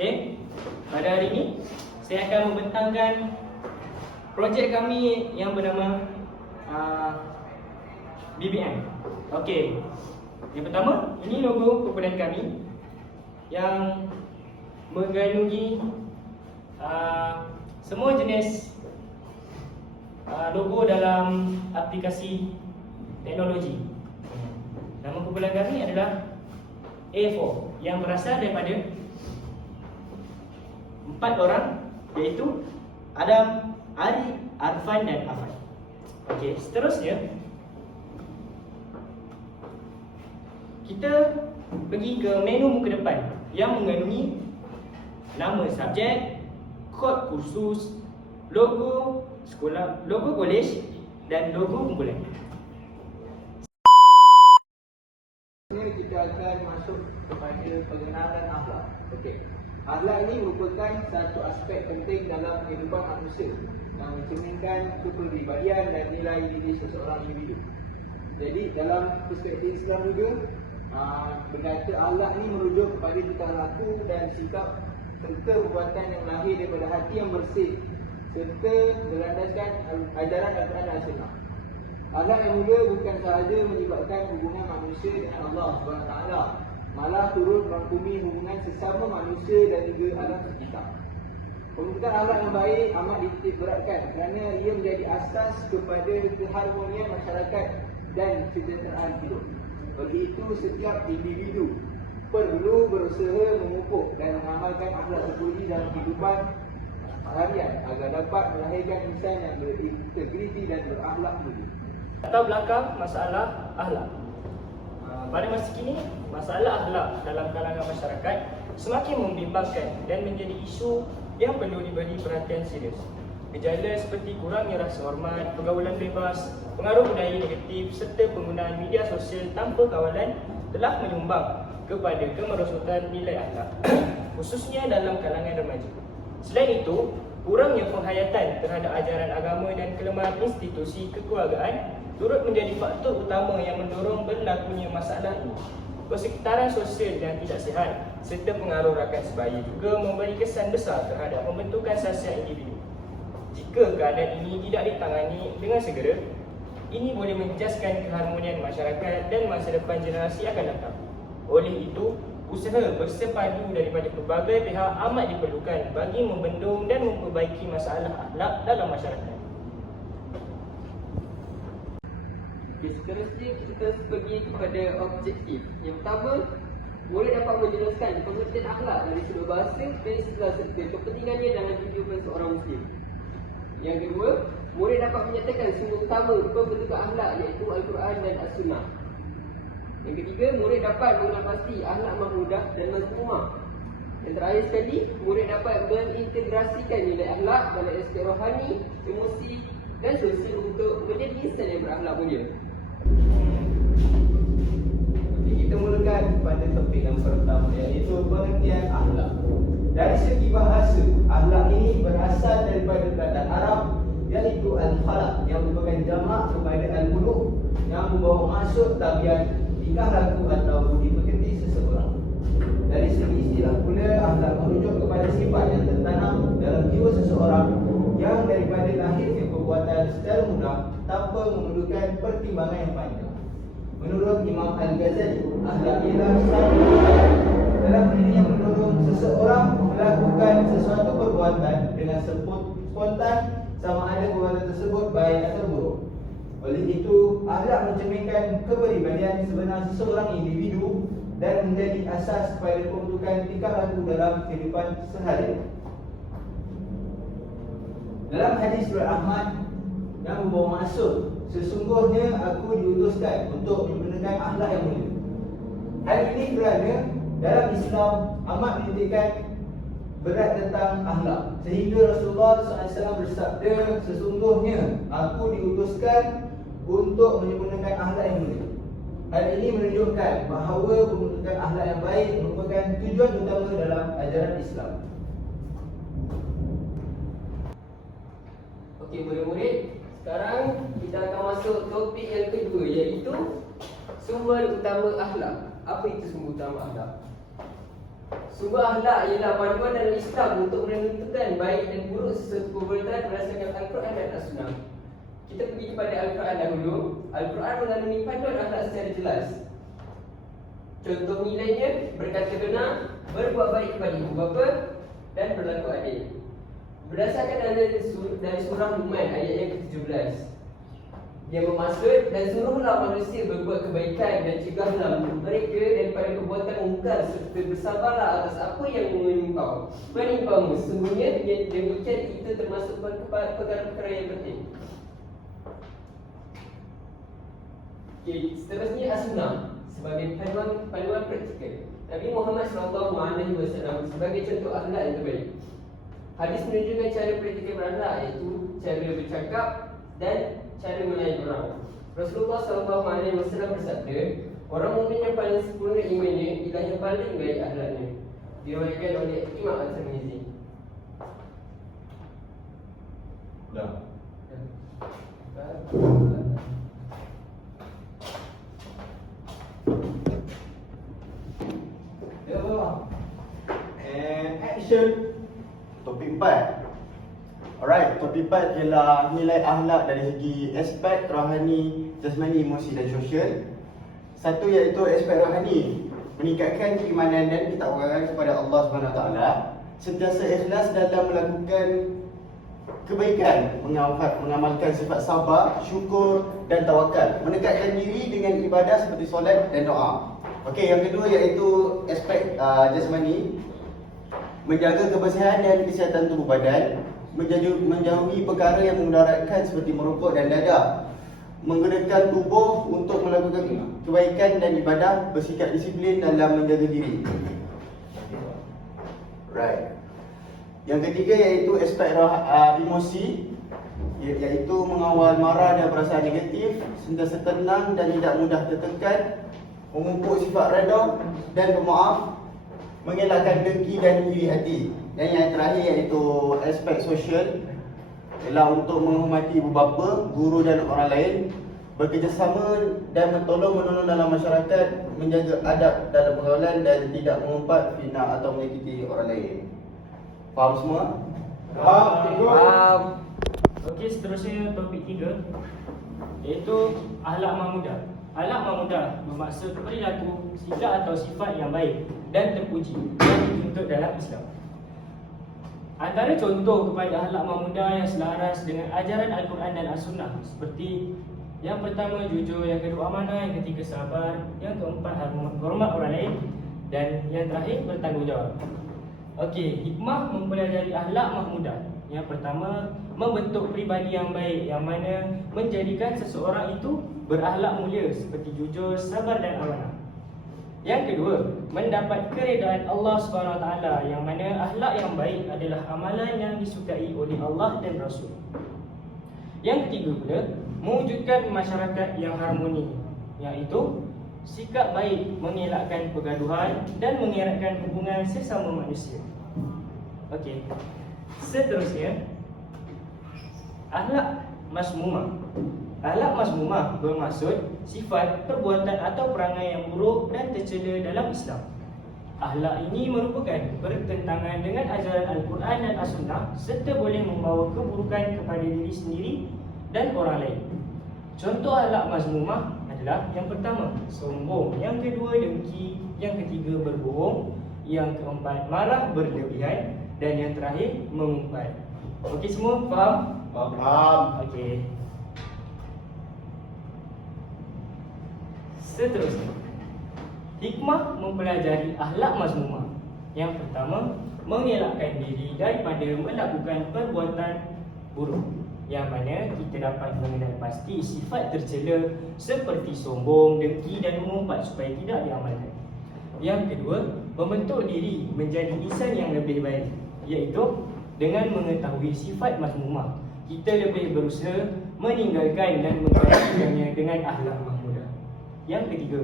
Okey, pada hari ini saya akan membentangkan projek kami yang bernama BBM. Okey, yang pertama, ini logo kumpulan kami yang mengandungi semua jenis logo dalam aplikasi teknologi. Nama kumpulan kami adalah A4 yang berasal daripada 4 orang, iaitu Adam, Ari, Arfan dan Afan. Okey, seterusnya kita pergi ke menu muka depan yang mengandungi nama subjek, kod kursus, logo sekolah, logo kolej dan logo kumpulan. Kita akan masuk kepada pengenalan akhlak. Okey. Akhlak ini merupakan satu aspek penting dalam kehidupan manusia yang mencerminkan kepribadian dan nilai diri seseorang individu. Jadi dalam perspektif Islam juga berkata akhlak ini merujuk kepada tingkah laku dan sikap serta perbuatan yang lahir daripada hati yang bersih serta berlandaskan ajaran Al-Quran dan Sunnah. Akhlak yang mulia bukan sahaja menyebabkan hubungan manusia dengan Allah SWT, malah turut merangkumi hubungan sesama manusia dan juga alam sekitar. Pembentukan akhlak yang baik amat dititik beratkan kerana ia menjadi asas kepada keharmonian masyarakat dan kesejahteraan hidup. Oleh itu, setiap individu perlu berusaha memupuk dan mengamalkan akhlak terpuji dalam kehidupan harian agar dapat melahirkan insan yang berintegriti dan berakhlak mulia. Latar belakang masalah akhlak. Pada masa kini, masalah akhlak dalam kalangan masyarakat semakin membimbangkan dan menjadi isu yang perlu diberi perhatian serius. Gejala seperti kurangnya rasa hormat, pergaulan bebas, pengaruh budaya negatif serta penggunaan media sosial tanpa kawalan telah menyumbang kepada kemerosotan nilai akhlak, khususnya dalam kalangan remaja. Selain itu, kurangnya penghayatan terhadap ajaran agama dan kelemahan institusi kekeluargaan turut menjadi faktor utama yang mendorong berlakunya masalah ini. Persekitaran sosial yang tidak sihat serta pengaruh rakan sebaya juga memberi kesan besar terhadap pembentukan sasiat individu. Jika keadaan ini tidak ditangani dengan segera, ini boleh menjejaskan keharmonian masyarakat dan masa depan generasi akan datang. Oleh itu, usaha bersepadu daripada pelbagai pihak amat diperlukan bagi membendung dan memperbaiki masalah akhlak dalam masyarakat. Seterusnya kita pergi kepada objektif. Yang pertama, murid dapat menjelaskan pengertian akhlak dari sudut bahasa dan istilah serta kepentingannya dalam kehidupan seorang Muslim. Yang kedua, murid dapat menyatakan sumber utama pembentukan akhlak iaitu Al-Quran dan As-Sunnah. Yang ketiga, murid dapat mengenal pasti akhlak mahmudah dan mazmumah. Yang terakhir sekali, murid dapat mengintegrasikan nilai akhlak dalam aspek rohani, emosi dan sosial untuk menjadi insan yang berakhlak mulia. Kita mulakan pada topik yang pertama, iaitu pengertian akhlak. Dari segi bahasa, akhlak ini berasal daripada perkataan Arab iaitu al-khalaq yang merupakan jamak kepada al-khuluq yang membawa maksud tabiat, tingkah laku atau budi pekerti seseorang. Dari segi istilah pula, akhlak merujuk kepada sifat yang tertanam dalam jiwa seseorang yang daripada lahirnya perbuatan secara mudah tanpa memerlukan pertimbangan yang panjang. Menurut Imam Al-Ghazali, akhlak ialah satu dalam dirinya mendorong seseorang melakukan sesuatu perbuatan dengan spontan sama ada perbuatan tersebut baik atau buruk. Oleh itu, akhlak mencerminkan kepribadian sebenar seseorang individu dan menjadi asas kepada pembentukan tingkah laku dalam kehidupan sehari-hari. Dalam hadis riwayat Ahmad yang membawa maksud, sesungguhnya aku diutuskan untuk menyempurnakan akhlak yang mulia. Hal ini kerana dalam Islam amat menitikkan berat tentang akhlak, sehingga Rasulullah SAW bersabda, sesungguhnya aku diutuskan untuk menyempurnakan akhlak yang mulia. Hal ini menunjukkan bahawa pembentukan akhlak yang baik merupakan tujuan utama dalam ajaran Islam. Okey, murid-murid, sekarang kita akan masuk topik yang kedua, iaitu sumber utama akhlak. Apa itu sumber utama akhlak? Sumber akhlak ialah panduan dalam Islam untuk menentukan baik dan buruk sesuatu perbuatan berdasarkan Al-Quran dan As-Sunnah. Kita pergi kepada Al-Quran dahulu. Al-Quran mengandungi panduan akhlak secara jelas. Contoh nilainya berkata benar, berbuat baik kepada ibu bapa dan berlaku adil. Berdasarkan dari surah Luqman ayat yang ke-17. Dia bermaksud, dan suruhlah manusia berbuat kebaikan dan cegahlah mereka daripada perbuatan mungkar serta bersabarlah atas apa yang menimpamu. Sesungguhnya yang demikian itu termasuk perkara-perkara yang penting. Seterusnya As-Sunnah sebagai panduan praktikal. Nabi Muhammad SAW sebagai contoh akhlak yang terbaik. Hadis menunjukkan cara praktikal berakhlak, iaitu cara bercakap dan cara melayani orang. Rasulullah SAW bersabda, orang mukmin yang paling sempurna imannya ialah yang paling baik akhlaknya. Diriwayatkan oleh Imam At-Tirmizi. Dah. And action. Topik 4. Alright, topik 4 ialah nilai akhlak dari segi aspek rohani, jasmani, emosi dan sosial. Satu iaitu aspek rohani, meningkatkan keimanan dan ketakwakan kepada Allah SWT, sentiasa ikhlas dalam melakukan kebaikan, mengamalkan sifat sabar, syukur dan tawakal, mendekatkan diri dengan ibadah seperti solat dan doa. Okey, yang kedua iaitu aspek jasmani, menjaga kebersihan dan kesihatan tubuh badan, menjauhi perkara yang memudaratkan seperti merokok dan dadah, menggunakan tubuh untuk melakukan kebaikan dan ibadah, bersikap disiplin dalam menjaga diri. Right. Yang ketiga iaitu aspek emosi, iaitu mengawal marah dan perasaan negatif, sentiasa tenang dan tidak mudah tertekan, memupuk sifat redha dan pemaaf, mengelakkan dengki dan iri hati. Dan yang terakhir iaitu aspek sosial, ialah untuk menghormati ibu bapa, guru dan orang lain, bekerjasama dan menolong dalam masyarakat, menjaga adab dalam pergaulan dan tidak mengumpat, fitnah atau menyakiti orang lain. Faham semua? Faham. Okey, seterusnya topik 3 iaitu akhlak mahmudah. Akhlak mahmudah bermaksud perilaku, sikap atau sifat yang baik dan terpuji yang dituntut dalam Islam. Antara contoh kepada akhlak mahmudah yang selaras dengan ajaran Al-Quran dan As-Sunnah seperti yang pertama jujur, yang kedua amanah, yang ketiga sabar, yang keempat hormat orang lain dan yang terakhir bertanggungjawab. Okey, hikmah mempelajari akhlak mahmudah. Yang pertama, membentuk pribadi yang baik yang mana menjadikan seseorang itu berakhlak mulia seperti jujur, sabar dan amanah. Yang kedua, mendapat keredaan Allah SWT yang mana akhlak yang baik adalah amalan yang disukai oleh Allah dan Rasul. Yang ketiga pula, mewujudkan masyarakat yang harmoni, iaitu sikap baik, mengelakkan pergaduhan dan mengeratkan hubungan sesama manusia. Okey. Seterusnya, akhlak mazmumah. Akhlak mazmumah bermaksud sifat, perbuatan atau perangai yang buruk dan tercela dalam Islam. Akhlak ini merupakan bertentangan dengan ajaran Al-Quran dan As-Sunnah serta boleh membawa keburukan kepada diri sendiri dan orang lain. Contoh akhlak mazmumah adalah yang pertama, sombong, yang kedua dengki, yang ketiga berbohong, yang keempat marah berlebihan dan yang terakhir mengumpat. Okey semua faham? Faham. Okey. Seterusnya, hikmah mempelajari akhlak mazmumah. Yang pertama, mengelakkan diri daripada melakukan perbuatan buruk, yang mana kita dapat mengenal pasti sifat tercela seperti sombong, dengki dan mengumpat supaya tidak diamalkan. Yang kedua, membentuk diri menjadi insan yang lebih baik, iaitu dengan mengetahui sifat mazmumah, kita lebih berusaha meninggalkan dan menggantikannya dengan akhlak mahmudah. Yang ketiga,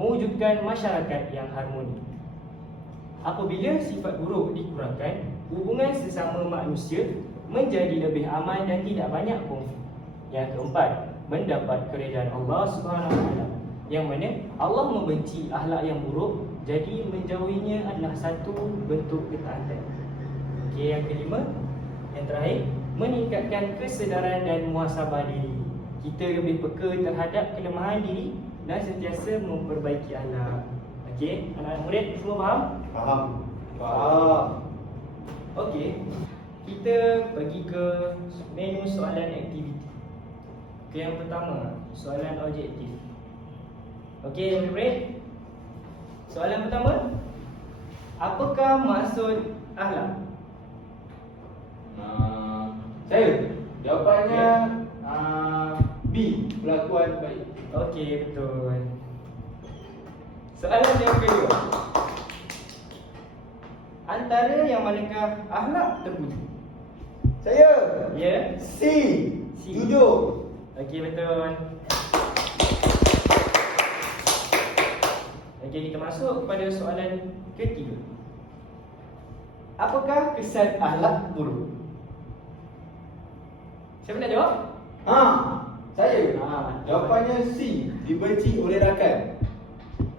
mewujudkan masyarakat yang harmoni. Apabila sifat buruk dikurangkan, hubungan sesama manusia menjadi lebih aman dan tidak banyak konflik. Yang keempat, mendapat keredaan Allah SWT. yang mana Allah membenci akhlak yang buruk, jadi menjauhinya adalah satu bentuk ketaatan. Okey, yang kelima, yang terakhir, meningkatkan kesedaran dan muhasabah diri. Kita lebih peka terhadap kelemahan diri dan sentiasa memperbaiki akhlak. Okey, anak-anak murid semua faham? Faham? Faham. Okey, kita pergi ke menu soalan aktiviti. Okey, yang pertama, soalan objektif. Okey, murid. Soalan pertama, apakah maksud akhlak? Saya jawapannya Ya. B, perlakuan baik. Okey, betul. Soalan yang kedua, antara yang manakah akhlak terpuji? Saya Ya. C. C. Jujur. Okey, betul. Okey, kita masuk kepada soalan ketiga. Apakah kesan akhlak buruk? Siapa nak jawab? Saya Jawapannya jawapannya C, dibenci oleh rakan.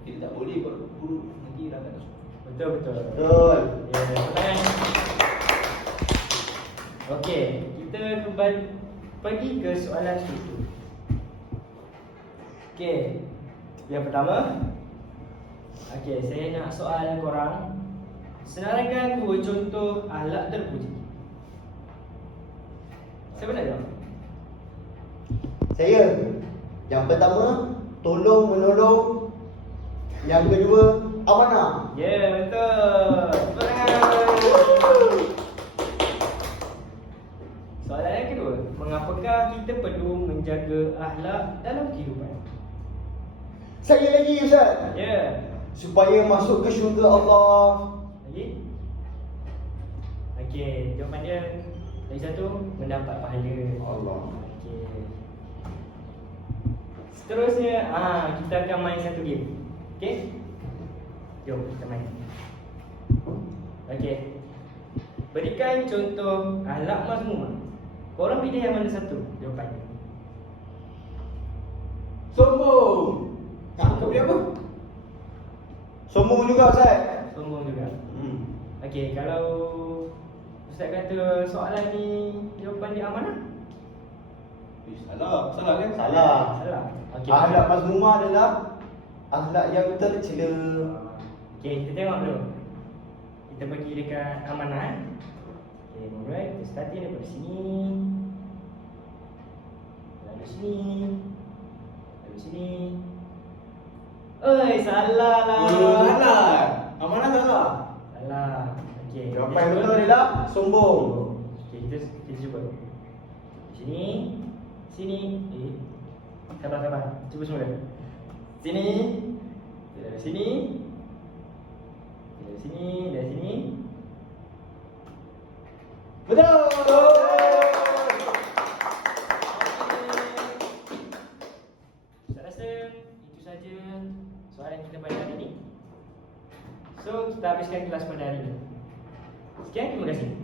Kita tak boleh buat buruk nanti rakan tak suka. Betul, betul. Betul. Ya, pertanyaan. Okey, kita kembali pergi ke soalan struktur. Okey, yang pertama. Okey, saya nak soal korang. Senaraikan dua contoh akhlak terpuji. Siapa nak jawab? Saya. Yang pertama, tolong menolong. Yang kedua, amanah. Ya, betul. Semangat. Soalan yang kedua, mengapakah kita perlu menjaga akhlak dalam kehidupan? Saya lagi Ustaz. Ya. Supaya masuk ke syurga Allah. Lagi? Okey, jawapan dia lagi satu, mendapat pahala. Allah. Okey. Seterusnya, kita akan main satu game. Okey? Jom kita main. Okey. Berikan contoh akhlak mazmumah. Korang pilih yang mana satu jawapannya? Sombong. Kau pilih apa? Sombong juga Ustaz. Sombong juga. Okey, kalau Ustaz kata soalan ni jawapan dia amanah? Salah. Salah kan? Salah. Salah. Okey. Akhlak mazmumah adalah akhlak yang tercela. Okey, kita tengok dulu. Kita pergi dekat amanah. Okey, alright. Kita starting daripada sini. Lalu sini. Lalu sini. Oi, salah lah. Salah. Amanah salah. Salah. Okey. Jawapan yang betul adalah sombong. Okey, kita cuba. Sini. Sini. Sabar. Cuba semula. Sini. Dari sini. Dari sini. Dari sini. Betul. Saya rasa itu saja soalan kita pada hari ini. So, kita habiskan kelas pada hari ini. Sekian, terima kasih.